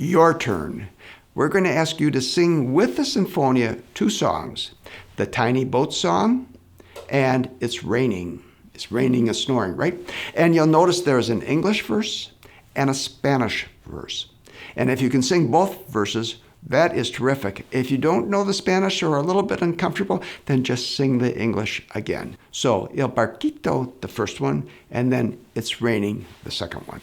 your turn. We're going to ask you to sing with the Sinfonia 2 songs, the Tiny Boat Song and It's Raining. It's raining and snoring, right? And you'll notice there's an English verse and a Spanish verse. And if you can sing both verses, that is terrific. If you don't know the Spanish or are a little bit uncomfortable, then just sing the English again. So, El Barquito, the first one, and then It's Raining, the second one.